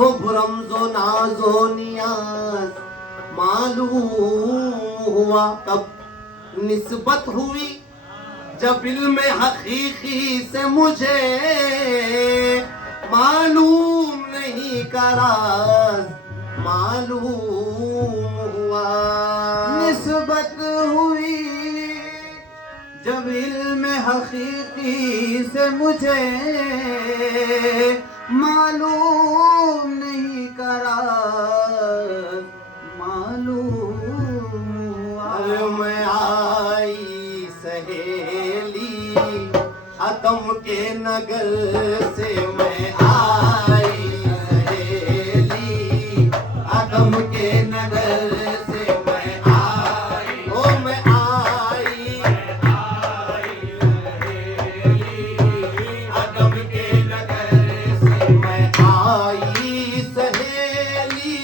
रमजो नाजो नियाज मालूम हुआ कब निस्बत हुई जब इल्म हकीकी से मुझे मालूम नहीं करा मालूम हुआ। निस्बत हुई जब इल्म हकीकी से मुझे मालूम नहीं करा मालूम हुआ। मैं आई सहेली आदम के नगर से मैं आई सहेली आदम के नगर से मैं आई ओ मैं आई सहेली आदम के नगर से मैं आई सहेली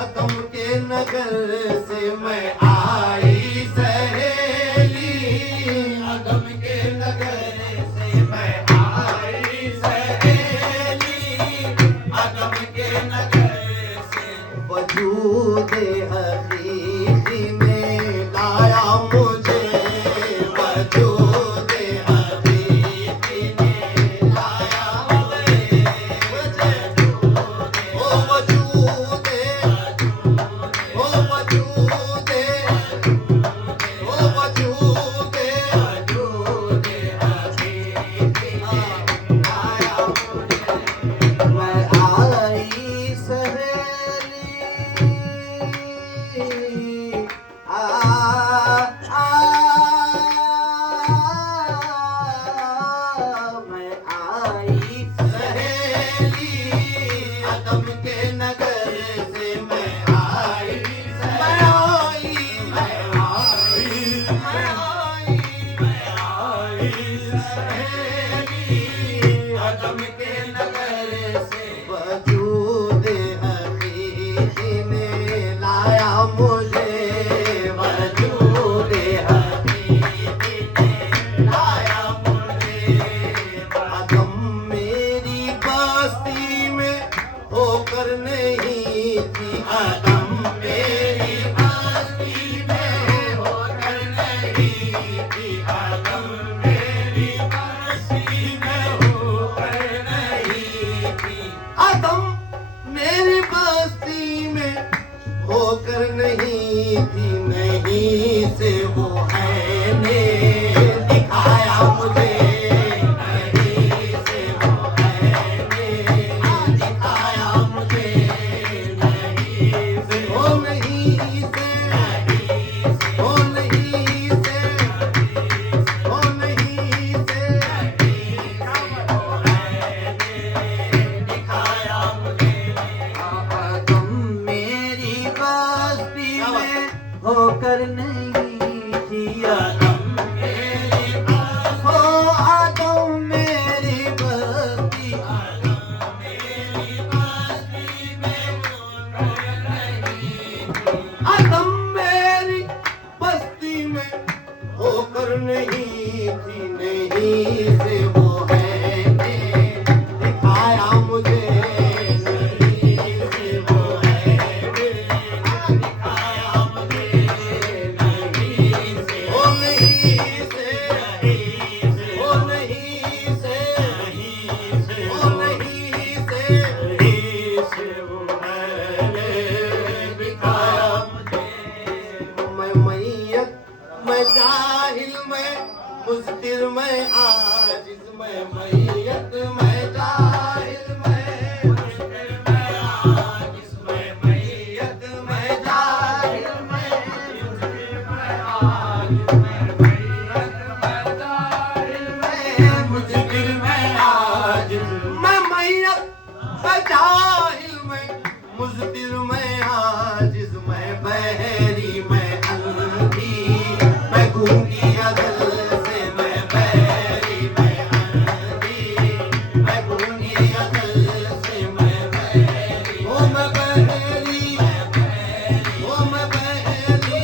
आदम के नगर से मैं आई सहेली आदम के नगर से मैं आई सहेली आदम के नगर से। वजूद हकीकी में लाया मुझे वजूद हकीकी में लाया मुझे ओ वजूद ओ वजूद ओ वजूद वजूद हकीकी में लाया मुझे। मैं आई सहेली आ मैं आई सहेली आदम के नगर से मैं आई मैं आई मैं आई मैं आई मैं आई सहेली आदम के नगर से। वजूद हकीकी ने लाया मुझे वजूद हकीकी ने लाया मुझे। आदम मेरी बस्ती में होकर नहीं थी आदम मेरी बस्ती में होकर नहीं थी आदम मेरी बस्ती में होकर नहीं थी आदम मेरी बस्ती में होकर नहीं थी नहीं से वो है ने दिखाया मुझे नहीं से वो है ने दिखाया मुझे नहीं से वो नहीं से वो नहीं से वो नहीं से दिखाया मुझे। तुम मेरी बस्ती में होकर नहीं थी आदम मेरी हो आदम मेरी बस्ती आदम मेरी बस्ती में होकर नहीं थी आदम मेरी बस्ती में होकर नहीं थी नहीं से वो है ने दिखाया मुझे नहीं से वो है ने दिखाया मुझे नहीं से वो नहीं से वो नहीं से वो नहीं से वो मैंने दिखाया मुझे। मैं मैयत मैं जाहिल मैं मुस्तिर मैं आजिज मैं मैयत मैं जाहिल मैं मुस्तिर मैं आजिज मैं मैयत मैं जाहिल मैं मुस्तिर मैं आजिज मैं मैयत मैं जाहिल मैं मुस्तिर मैं आजिज मैं मैयत मैं जाहिल मैं मुस्तिर मैं आजिज मैं बहरी मैं अंधी मैं गूंगी अगल से मैं बहरी मैं अंधी मैं गूंगी अगल से मैं बहरी ओ मैं बहरी ओ मैं बहरी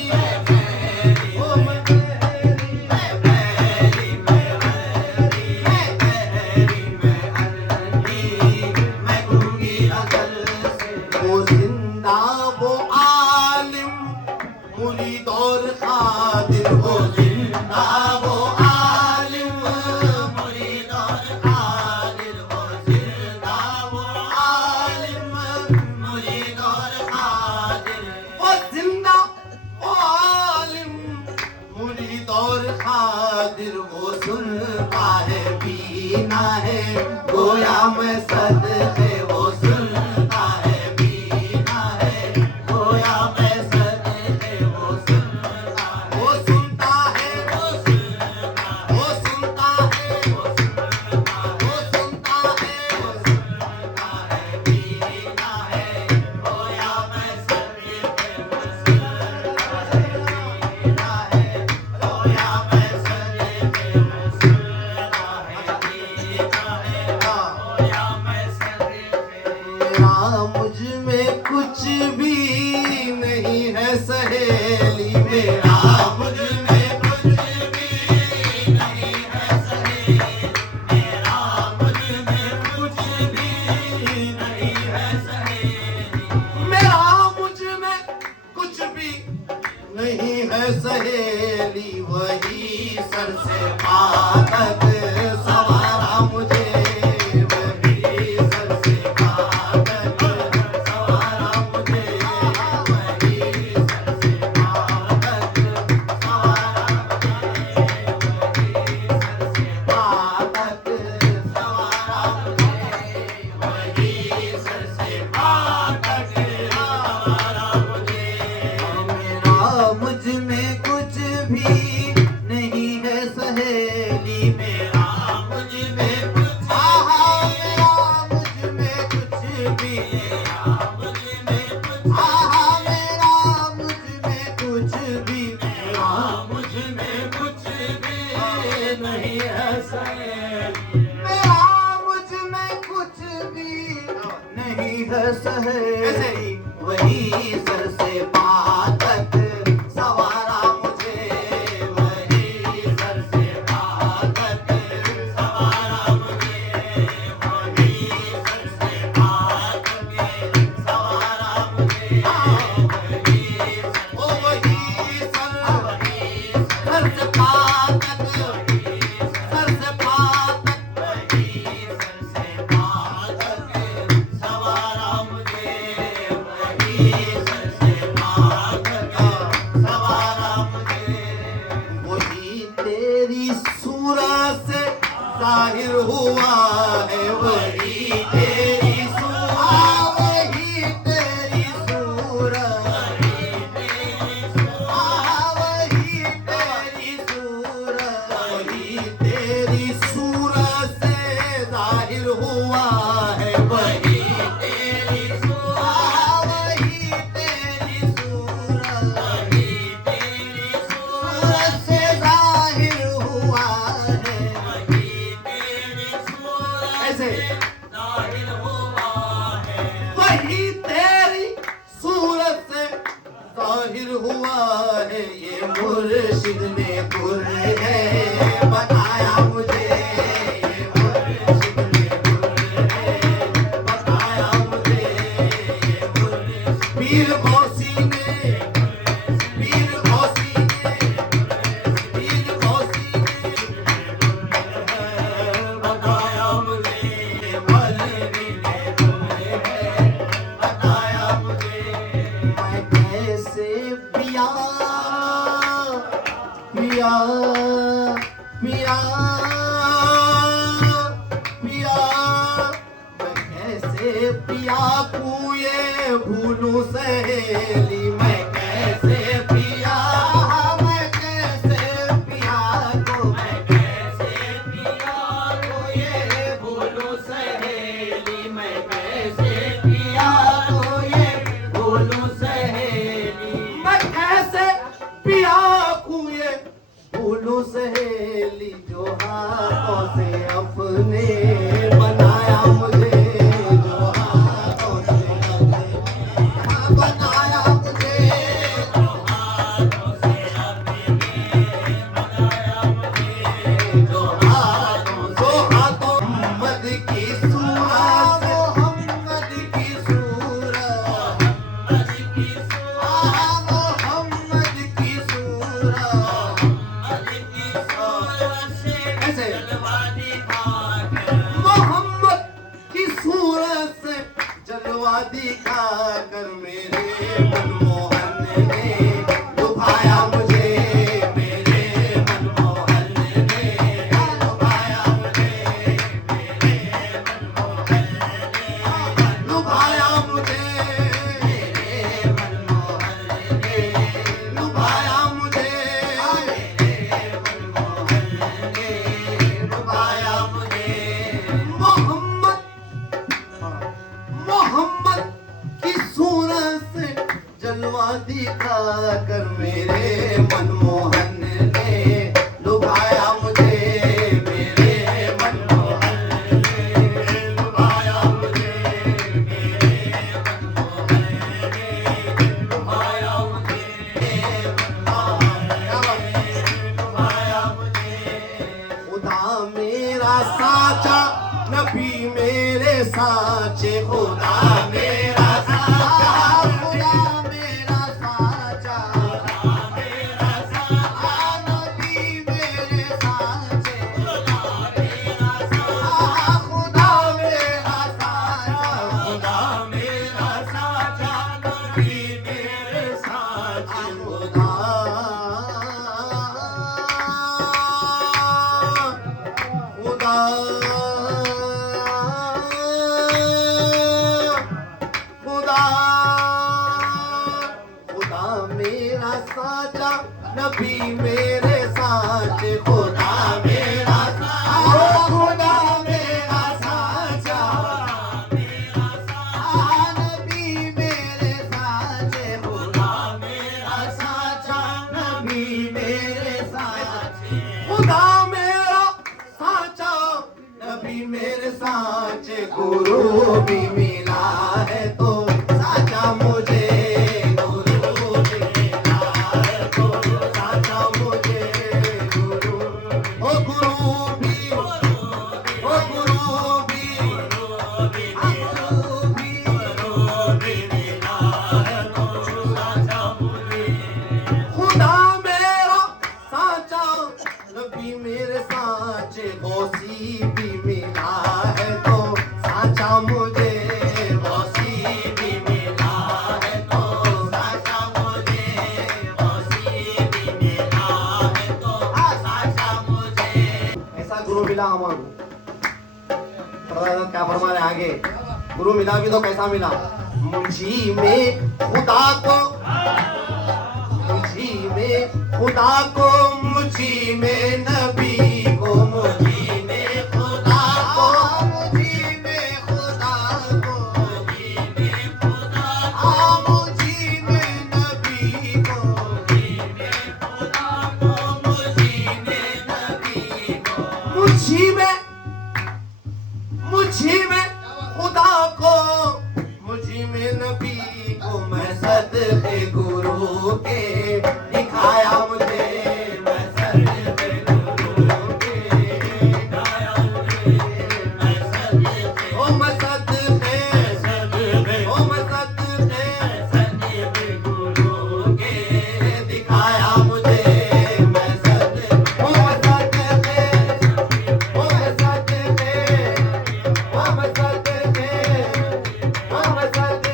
ओ मैं बहरी मैं बहरी मैं अंधी मैं बहरी मैं अंधी मैं गूंगी अगल गोया मैं सदके वो सुनता है बीना है, गोया मैं सदके वो सुनता है, वो सुनता है, वो सुनता है, वो सुनता है, बीना है, गोया मैं सदके वो सुनता है, बीना है, गोया मैं सदके वो सुनता है, बीना है, गोया मैं सदके। मेरा मुझ में कुछ भी नहीं है सहेली, मेरा मुझ में कुछ भी नहीं है सहेली, मेरा मुझ में कुछ भी नहीं है सहेली, मेरा मुझ में कुछ भी नहीं है सहेली, वही सर से पाँव तक सवारा मुझे, वही सर से पाँव तक सवारा मुझे, वही सर से पाँव तक सवारा मुझे, वही सर से पाँव तक सवारा मुझे, वही सर से पाँव तक सवारा मुझे। मेरा मुझ में कुछ भी नहीं है सहेली, मेरा मुझ में कुछ, मेरा मुझ में कुछ भी, मेरा मुझ में कुछ, मेरा मुझ में कुछ भी, मेरा मुझ में कुछ भी नहीं है सहेली, मेरा मुझ में कुछ भी नहीं है सहेली, वही सर से पाँव तक सवारा मुझे, वही सर से पाँव तक सवारा मुझे, वही सर से पाँव तक सवारा मुझे, वही सर से पाँव तक, सर से पाँव तक, वही सर से पाँव तक सवारा मुझे, वही सर से पाँव तक सवारा मुझे। वही तेरी सूरत से जाहिर हुआ है, वही तेरी सूरत, वही तेरी सूरत, वही तेरी सूरत, वही तेरी सूरत से जाहिर हुआ है, वही तेरी सूरत, वही तेरी सूरत, वही तेरी सूरत से जाहिर हुआ है, वही तेरी सूरत ऐसे जाहिर हुआ है, वही तेरी सूरत से जाहिर हुआ है, ये मुर्शिद ने गुर है बताया मुझे, ये मुर्शिद ने गुर है बताया मुझे, ये मुर्शिद पीर गौसी ने, पीर गौसी ने, पीर गौसी ने बताया मुझे, ये मौलवी ने गुर है बताया मुझे। मैं कैसे पिया पिया पिया पिया, मैं कैसे पिया को ये भूलूं सहेली, मैं कैसे पिया, मैं कैसे पिया को, मैं कैसे पिया को ये भूलूं सहेली, मैं कैसे पिया को ये भूलूं सहेली, मैं कैसे पिया को ये भूलूं सहेली, जो हाथों से अपने बनाया मुझे, जो हाथों से अपने बनाया मुझे, जो हाथों से अपने बनाया मुझे, जो हाथों मोहम्मद की सूरत, मोहम्मद की सूरत, मोहम्मद की सूरत, मोहम्मद की सूरत, मोहम्मद की सूरत से जलवा दिखा कर मेरे मनमोहन ने लुभाया मुझे, मेरे मनमोहन ने लुभाया मुझे, मेरे नबी मेरे साचे खुदा मेरा साचा खुदा मेरा साचा मेरा साचा नबी मेरे साचे खुदा मेरा साचा खुदा मेरा साचा खुदा मेरा साचा नबी मेरे साचे खुदा खुदा खुदा खुदा मेरा साचा नबी मेरे साचे खुदा मेरा साचा खुदा मेरा साचा मेरा साचा नबी मेरे साचे खुदा मेरा साचा नबी मेरे साचे खुदा मेरा साचा नबी मेरे साचे गुरु भी मिला है तो साचा मुझे गुरु भी मिला है तो साचा मुझे गुरु ओ गुरु भी ओ गुरु भी मिला है तो साचा मुझे खुदा मेरा साचा नबी मेरे साचे गौसी भी मिला है तो साचा मुझे गौसी भी मिला है तो साचा मुझे गौसी भी मिला है तो साचा मुझे ऐसा गुरु मिला हमारे क्या फरमा रहे आगे गुरु मिला भी तो कैसा मिला मुझी में खुदा को मुझी में खुदा को मुझी में नबी को मुझी में खुदा को मुझी में खुदा को मुझी में खुदा मुझी में नबी को मुझी में खुदा को मुझी में नबी को मुझी में खुदा को मुझी में नबी को मैं सदके गुरु के दिखाया मुझे मैं सदके गुरु के दिखाया मुझे मैं सदके ओ मैं सदके ओ मैं सदके गुरु के दिखाया मुझे मैं सदके ओ मैं सदके ओ मैं सदके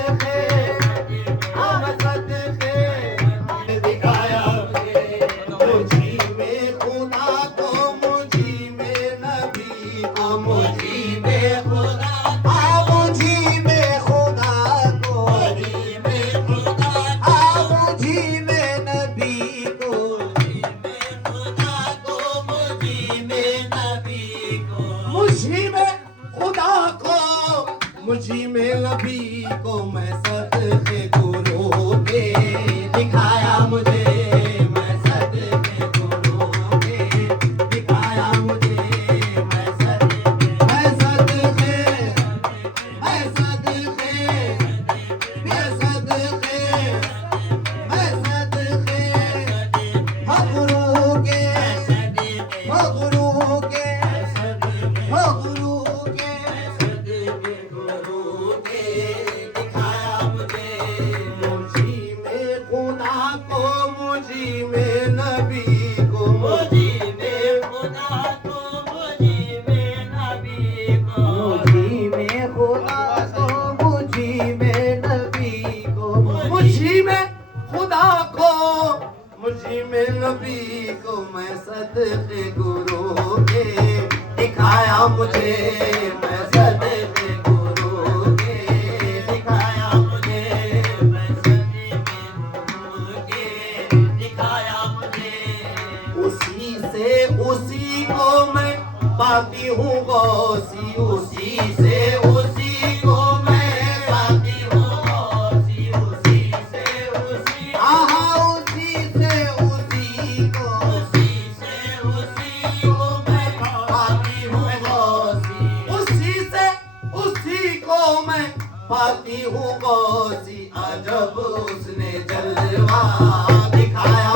ओ मैं सदके दिखाया मुझी में खुदा को मुझी में नबी को मुझी में खुदा मुझी में खुदा को मुझी में खुदा मुझी में नबी को मुझी में खुदा को मुझी में नबी को मुझी में खुदा को मुझी में नबी को मैं सदके गुरु के दिखाया मुझे मैं सदके गुरु के दिखाया मुझे मैं सदके मैं सदके मैं सदके मैं सदके मैं सदके गुरु के गुरु के गुरु के गुरु के दिखाया मुझे मुझी में खुदा को मुझी में नबी को मुझी में खुदा को मुझी में नबी को मुझी में खुदा को मुझी में नबी को मुझी में खुदा को मुझी में नबी को मैं सदके गुरु के दिखाया मुझे मैं सदके गुरु के दिखाया मुझे मैं सदके गुरु के दिखाया मुझे उसी को मैं पाती हूँ गौसी उसी को मैं पाती हूँ गौसी उसी आहा उसी को मैं पाती हूँ गौसी उसी को मैं पाती हूँ गौसी अजब उसने जलवा दिखाया